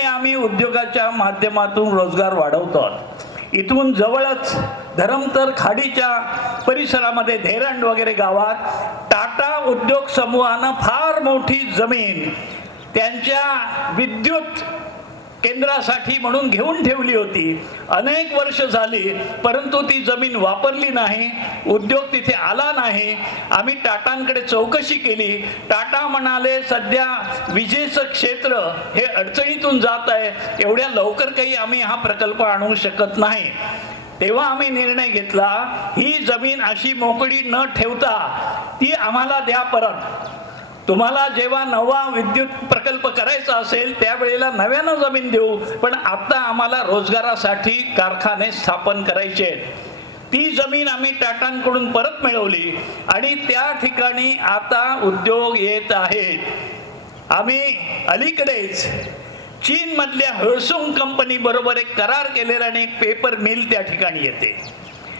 ठिकाणी आम्ही उद्योगाच्या माध्यमातून रोजगार वाढवतो इथून जवळच धरमतर खाडीच्या परिसरामध्ये धेरंड वगैरे गावात टाटा उद्योग समूहानं फार मोठी जमीन त्यांच्या विद्युत केंद्रासाठी म्हणून घेऊन ठेवली होती. अनेक वर्ष झाली परंतु ती जमीन वापरली नाही उद्योग तिथे आला नाही. आम्ही टाटांकडे चौकशी केली. टाटा म्हणाले सध्या विजेचं क्षेत्र हे अडचणीतून जात आहे. एवढ्या लवकर काही आम्ही हा प्रकल्प आणू शकत नाही. तेव्हा आम्ही निर्णय घेतला ही जमीन अशी मोकळी न ठेवता ती आम्हाला द्या परत. तुम्हाला जेव्हा नवा विद्युत प्रकल्प करायचा असेल त्यावेळेला नव्यानं जमीन देऊ. पण आता आम्हाला रोजगारासाठी कारखाने स्थापन करायचे आहेत. ती जमीन आम्ही टाटांकडून परत मिळवली आणि त्या ठिकाणी आता उद्योग येत आहेत. आम्ही अलीकडेच चीन मधल्या हळसुंग कंपनी बरोबर एक करार केलेला आणि एक पेपर मिल त्या ठिकाणी येते.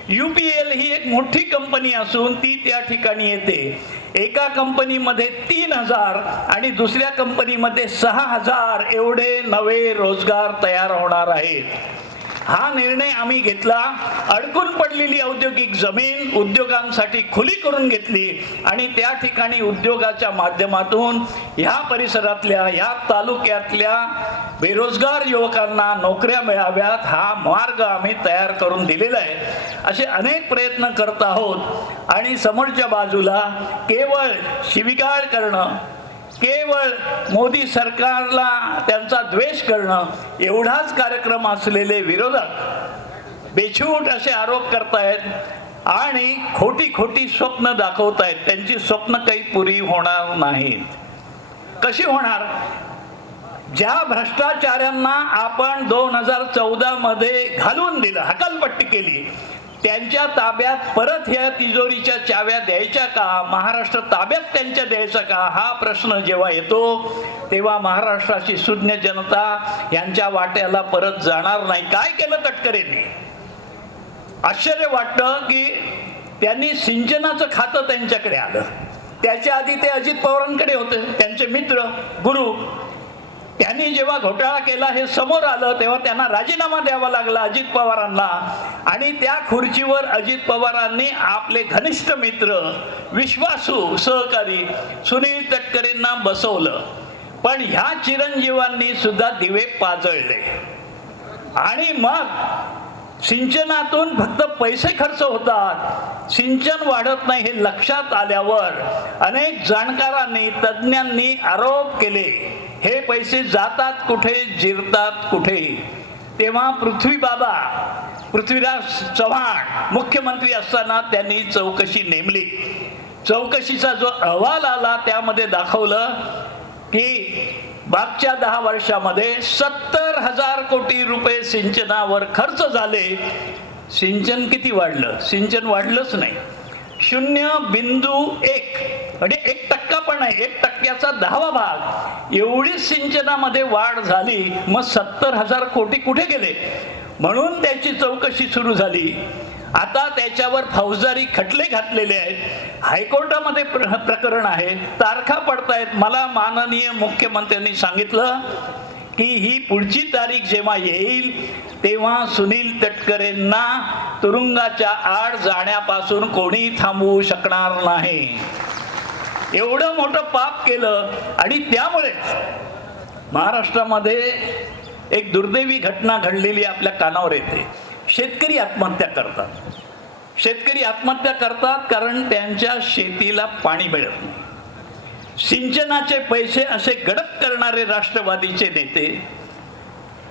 यू पी एल ही एक मोठी कंपनी असून ती त्या ठिकाणी येते. एका कंपनीमध्ये तीन हजार आणि दुसऱ्या कंपनीमध्ये सहा हजार एवढे नवे रोजगार तयार होणार आहेत. हा निर्णय आम्ही घेतला. अडकून पडलेली औद्योगिक जमीन उद्योगांसाठी खुली करून घेतली आणि त्या ठिकाणी उद्योगाच्या माध्यमातून ह्या परिसरातल्या ह्या तालुक्यातल्या बेरोजगार युवकांना नोकऱ्या मिळाव्यात. हा मार्ग आम्ही तयार करून दिलेला आहे. असे अनेक प्रयत्न करत आहोत. आणि समोरच्या बाजूला केवळ शिविगाळ करणं केवळ मोदी सरकारला त्यांचा द्वेष करणं एवढाच कार्यक्रम असलेले विरोधक बेछूट असे आरोप करतायत आणि खोटी खोटी स्वप्न दाखवतायत. त्यांची स्वप्न काही पुरी होणार नाहीत कशी होणार? ज्या भ्रष्टाचार्यांना आपण दोन हजार चौदा मध्ये घालून दिलं हकालपट्टी केली त्यांच्या ताब्यात परत ह्या तिजोरीच्या चाव्या द्यायच्या का? महाराष्ट्र ताब्यात त्यांच्या द्यायचा का? हा प्रश्न जेव्हा येतो तेव्हा महाराष्ट्राची सुज्ञ जनता यांच्या वाट्याला परत जाणार नाही. काय केलं तटकरेंनी? आश्चर्य वाटतं की त्यांनी सिंचनाचं खातं त्यांच्याकडे आलं. त्याच्या आधी ते अजित पवारांकडे होते. त्यांचे मित्र गुरु त्यांनी जेव्हा घोटाळा केला हे समोर आलं तेव्हा त्यांना राजीनामा द्यावा लागला अजित पवारांना. आणि त्या खुर्चीवर अजित पवारांनी आपले घनिष्ठ मित्र विश्वासू सहकारी सुनील तटकरेंना बसवलं. पण ह्या चिरंजीवांनी सुद्धा दिवे पाजळले. आणि मग सिंचनातून फक्त पैसे खर्च होतात. सिंचन वाढत नाही हे लक्षात आल्यावर अनेक जाणकारांनी तज्ज्ञांनी आरोप केले. हे पैसे जातात कुठे जिरतात कुठे? तेव्हा पृथ्वी बाबा पृथ्वीराज चव्हाण मुख्यमंत्री असताना त्यांनी चौकशी नेमली. चौकशीचा जो अहवाल आला त्यामध्ये दाखवलं की मागच्या दहा वर्षामध्ये सत्तर हजार कोटी रुपये सिंचनावर खर्च झाले. सिंचन किती वाढलं? सिंचन वाढलंच नाही. शून्य बिंदू एक. म्हणजे एक टक्का पण नाही एक टक्क्याचा दहावा भाग. एवढी सिंचनामध्ये वाढ झाली मग सत्तर हजार कोटी कुठे गेले? म्हणून त्याची चौकशी सुरू झाली. आता त्याच्यावर फौजदारी खटले घातलेले आहेत. हायकोर्टामध्ये प्र प्रकरण आहे. तारखा पडतायत. मला माननीय मुख्यमंत्र्यांनी सांगितलं की ही पुढची तारीख जेव्हा येईल तेव्हा सुनील तटकरेंना तुरुंगाच्या आड जाण्यापासून कोणी थांबवू शकणार नाही. एवढं मोठं पाप केलं आणि त्यामुळेच महाराष्ट्रामध्ये एक दुर्दैवी घटना घडलेली आपल्या कानावर येते. शेतकरी आत्महत्या करतात. शेतकरी आत्महत्या करतात कारण त्यांच्या शेतीला पाणी मिळत नाही. सिंचनाचे पैसे असे गडप करणारे राष्ट्रवादीचे नेते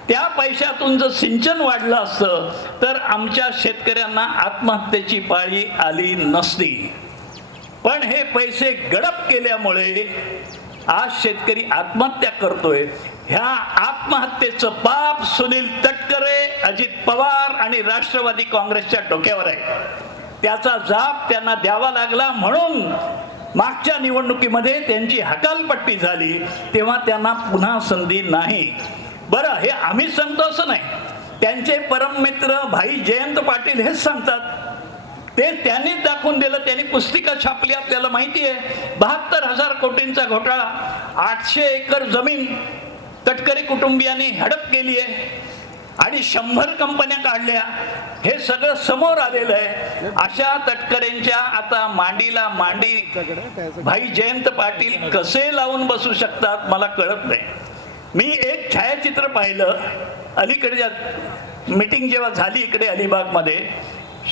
त्या पैशातून जर सिंचन वाढलं असतं तर आमच्या शेतकऱ्यांना आत्महत्येची पाळी आली नसती. पण हे पैसे गडप केल्यामुळे आज शेतकरी आत्महत्या करतोय. ह्या आत्महत्येचं पाप सुनील तटकरे अजित पवार आणि राष्ट्रवादी काँग्रेसच्या डोक्यावर आहे. त्याचा जाप त्यांना द्यावा लागला म्हणून मागच्या निवडणुकीमध्ये त्यांची हकालपट्टी झाली तेव्हा त्यांना पुन्हा संधी नाही. बरं हे आम्ही सांगतो असं नाही. त्यांचे परममित्र भाई जयंत पाटील हेच सांगतात. ते त्यांनीच दाखवून दिलं. त्यांनी पुस्तिका छापली. आपल्याला माहिती आहे बहात्तर हजार कोटींचा घोटाळा आठशे एकर जमीन तटकरी कुटुंबियांनी हडप केली आहे आणि शंभर कंपन्या काढल्या. हे सगळं समोर आलेलं आहे. अशा तटकरेंच्या आता मांडीला मांडी. भाई जयंत पाटील कसे लावून बसू शकतात मला कळत नाही. मी एक छायाचित्र पाहिलं. अलीकडच्या मीटिंग जेव्हा झाली इकडे अलिबागमध्ये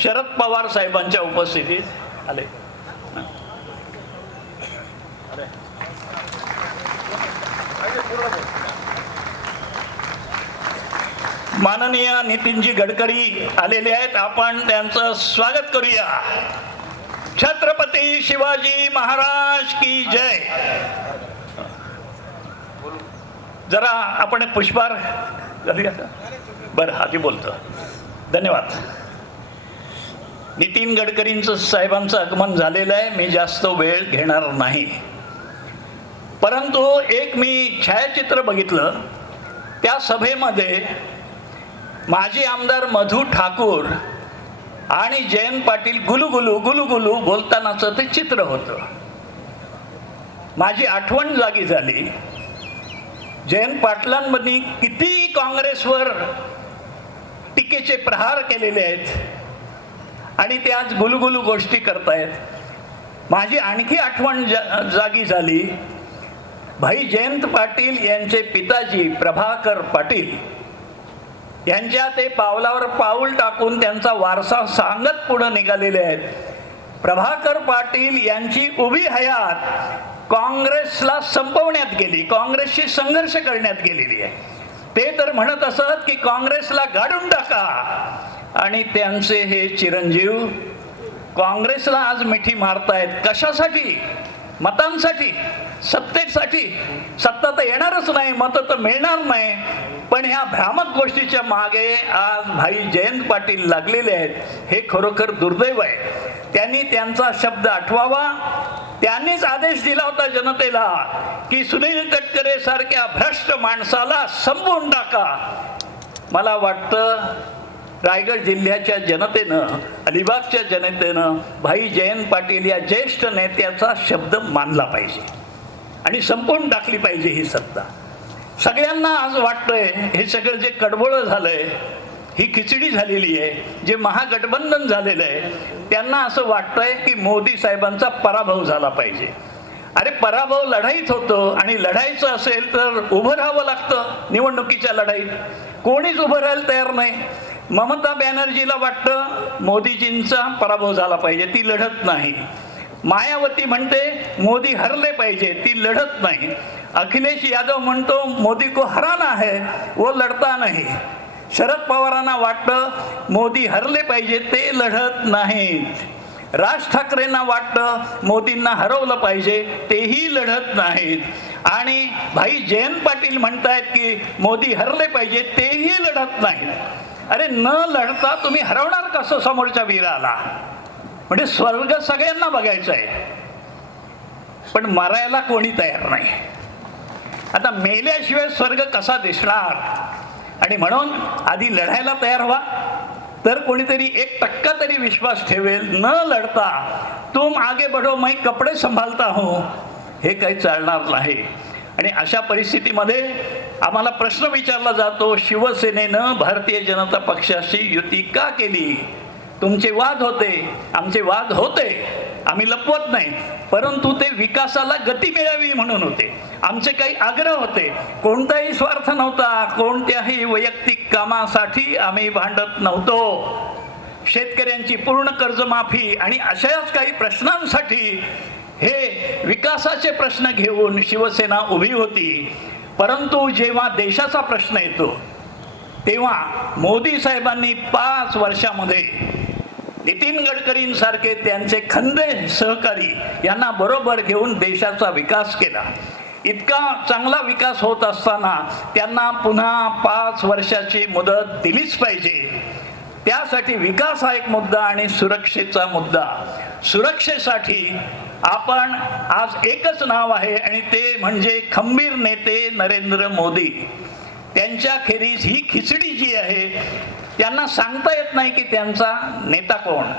शरद पवार साहेबांच्या उपस्थितीत आले. माननीय नितीनजी गडकरी आलेले आहेत. आपण त्यांचं स्वागत करूया. छत्रपती शिवाजी महाराज की जय. जरा आपण पुष्पार घालूया बरं आधी बोलतो. धन्यवाद. नितीन गडकरींचं साहेबांचं आगमन झालेलं आहे. मी जास्त वेळ घेणार नाही. परंतु एक मी छायाचित्र बघितलं. त्या सभेमध्ये माजी आमदार मधू ठाकूर आणि जयंत पाटील गुलुगुलू गुलुगुलू बोलतानाचं ते चित्र होतं. माझी आठवण जागी झाली. जयंत पाटलांमध्ये किती काँग्रेसवर टीकेचे प्रहार केलेले आहेत. आणि ते आज गुलगुलू गोष्टी करतायत. माझी आणखी आठवण जा जागी झाली. भाई जयंत पाटील यांचे पिताजी प्रभाकर पाटील यांच्या ते पावलावर पाऊल टाकून त्यांचा वारसा सांगत पुढे निघालेले आहेत. प्रभाकर पाटील यांची उभी हयात काँग्रेसला संपवण्यात गेली काँग्रेसशी संघर्ष करण्यात गेलेली आहे. ते तर म्हणत असत की काँग्रेसला गाडून टाका. आणि त्यांचे हे चिरंजीव काँग्रेसला आज मिठी मारतायत. कशासाठी? मतांसाठी? सत्तेसाठी? सत्ता तर येणारच नाही मतं तर मिळणार नाही. पण ह्या भ्रामक गोष्टीच्या मागे आज भाई जयंत पाटील लागलेले आहेत. हे खरोखर दुर्दैव आहे. त्यांनी त्यांचा शब्द आठवावा. त्यांनीच आदेश दिला होता जनतेला की सुनील तटकरे सारख्या भ्रष्ट माणसाला संपवून टाका. मला वाटतं रायगड जिल्ह्याच्या जनतेनं अलिबागच्या जनतेनं भाई जयंत पाटील या ज्येष्ठ नेत्याचा शब्द मानला पाहिजे. आणि संपवून टाकली पाहिजे ही सत्ता. सगळ्यांना आज वाटतंय हे सगळं जे कडबोळं झालंय ही खिचडी झालेली आहे जे महागठबंधन झालेलं आहे त्यांना असं वाटतंय की मोदी साहेबांचा पराभव झाला पाहिजे. अरे पराभव लढाईत होतो आणि लढायचं असेल तर उभं राहावं लागतं निवडणुकीच्या लढाईत. कोणीच उभं राहायला तयार नाही. ममता बॅनर्जीला वाटतं मोदीजींचा पराभव झाला पाहिजे ती लढत नाही. मायावती म्हणते मोदी हरले पाहिजे ती लढत नाही. अखिलेश यादव म्हणतो मोदी को हराना है वो लढता नाही. शरद पवारांना वाटतं मोदी हरले पाहिजे ते लढत नाहीत. राज ठाकरेंना वाटतं मोदींना हरवलं पाहिजे तेही लढत नाहीत. आणि भाई जयंत पाटील म्हणतायत की मोदी हरले पाहिजे तेही लढत नाहीत. अरे न लढता तुम्ही हरवणार कसं समोरच्या वीराला? म्हणजे स्वर्ग सगळ्यांना बघायचं आहे पण मरायला कोणी तयार नाही. आता मेल्याशिवाय स्वर्ग कसा दिसणार? आणि म्हणून आधी लढायला तयार व्हा. तर कोणीतरी एक टक्का तरी विश्वास ठेवेल. न लढता तुम आगे बढो मी कपडे संभालता हो. हे काही चालणार नाही. आणि अशा परिस्थितीमध्ये आम्हाला प्रश्न विचारला जातो शिवसेनेनं भारतीय जनता पक्षाशी युती का केली? तुमचे वाद होते आमचे वाद होते आम्ही लपवत नाही परंतु ते विकासाला गती मिळावी म्हणून होते. आमचे काही आग्रह होते कोणताही स्वार्थ नव्हता कोणत्याही वैयक्तिक कामासाठी आम्ही भांडत नव्हतो. शेतकऱ्यांची पूर्ण कर्जमाफी आणि अशाच काही प्रश्नांसाठी हे विकासाचे प्रश्न घेऊन शिवसेना उभी होती. परंतु जेव्हा देशाचा प्रश्न येतो तेव्हा मोदी साहेबांनी पाच वर्षामध्ये नितीन गडकरींसारखे त्यांचे खंदे सहकारी यांना बरोबर घेऊन देशाचा विकास केला. इतका चांगला विकास होत असताना त्यांना पुन्हा पाच वर्षाची मुदत दिलीच पाहिजे. त्यासाठी विकास हा एक मुद्दा आणि सुरक्षेचा मुद्दा. सुरक्षेसाठी आपण आज एकच नाव आहे आणि ते म्हणजे खंबीर नेते नरेंद्र मोदी. त्यांच्या खेरीज ही खिचडी जी आहे त्यांना सांगता येत नाही की त्यांचा नेता कोण.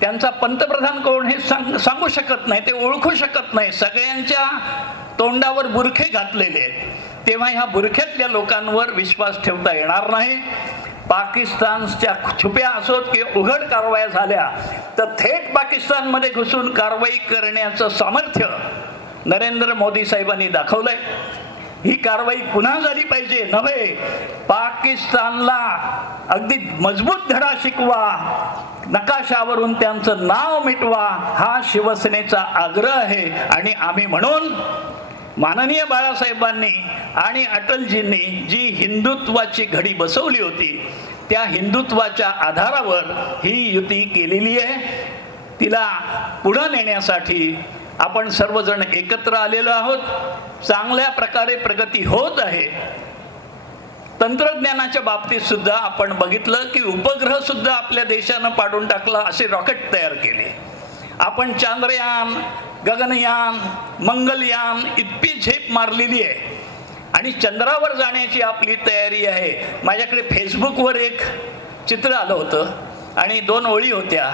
त्यांचा पंतप्रधान कोण हे सांग सांगू शकत नाही ते ओळखू शकत नाही. सगळ्यांच्या तोंडावर बुरखे घातलेले आहेत. तेव्हा ह्या बुरख्यातल्या लोकांवर विश्वास ठेवता येणार नाही. पाकिस्तानच्या छुप्या असोत की उघड कारवाया झाल्या तर थेट पाकिस्तानमध्ये घुसून कारवाई करण्याचं सामर्थ्य नरेंद्र मोदी साहेबांनी दाखवलंय. ही कारवाई पुन्हा झाली पाहिजे नव्हे पाकिस्तानला अगदी मजबूत धडा शिकवा नकाशावरून त्यांचं नाव मिटवा हा शिवसेनेचा आग्रह आहे. आणि आम्ही म्हणून माननीय बाळासाहेबांनी आणि अटलजींनी जी हिंदुत्वाची घडी बसवली होती त्या हिंदुत्वाच्या आधारावर ही युती केलेली आहे. तिला पुढं नेण्यासाठी आपण सर्वजण एकत्र आलेलो आहोत. चांगल्या प्रकारे प्रगती होत आहे. तंत्रज्ञानाच्या बाबतीत सुद्धा आपण बघितलं की उपग्रह सुद्धा आपल्या देशानं पाडून टाकला असे रॉकेट तयार केले. आपण चांद्रयान गगनयान मंगलयान इतकी झेप मारलेली आहे. आणि चंद्रावर जाण्याची आपली तयारी आहे. माझ्याकडे फेसबुकवर एक चित्र आलं होतं आणि दोन ओळी होत्या.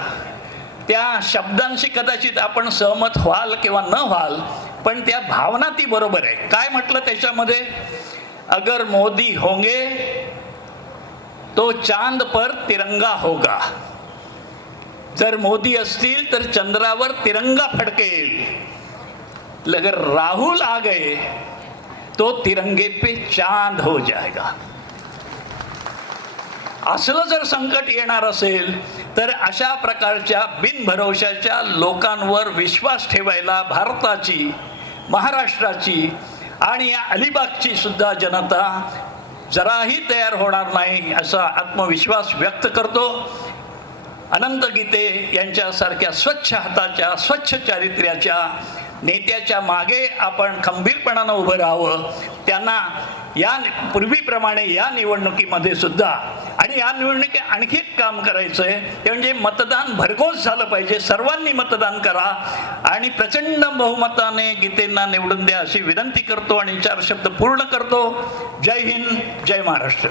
त्या शब्दांशी कदाचित आपण सहमत व्हाल किंवा न व्हाल पण त्या भावना ती बरोबर आहे. काय म्हटलं त्याच्यामध्ये? अगर मोदी होंगे तो चांद पर तिरंगा होगा. जर मोदी असतील तर चंद्रावर तिरंगा फडकेल. लगर राहुल आ गए तो तिरंगे पे चांद हो जाएगा. असलं जर संकट येणार असेल तर अशा प्रकारच्या बिनभरवशाच्या लोकांवर विश्वास ठेवायला भारताची महाराष्ट्राची आणि या अलिबागची सुद्धा जनता जराही तयार होणार नाही असा आत्मविश्वास व्यक्त करतो. अनंत गीते यांच्यासारख्या स्वच्छ हाताच्या स्वच्छ चारित्र्याच्या नेत्याच्या मागे आपण खंबीरपणानं उभं राहावं. त्यांना या पूर्वीप्रमाणे या निवडणुकीमध्ये सुद्धा आणि या निवडणुकीत आणखी एक काम करायचं आहे ते म्हणजे मतदान भरघोस झालं पाहिजे. सर्वांनी मतदान करा आणि प्रचंड बहुमताने गीतेंना निवडून द्या अशी विनंती करतो आणि चार शब्द पूर्ण करतो. जय हिंद जय महाराष्ट्र.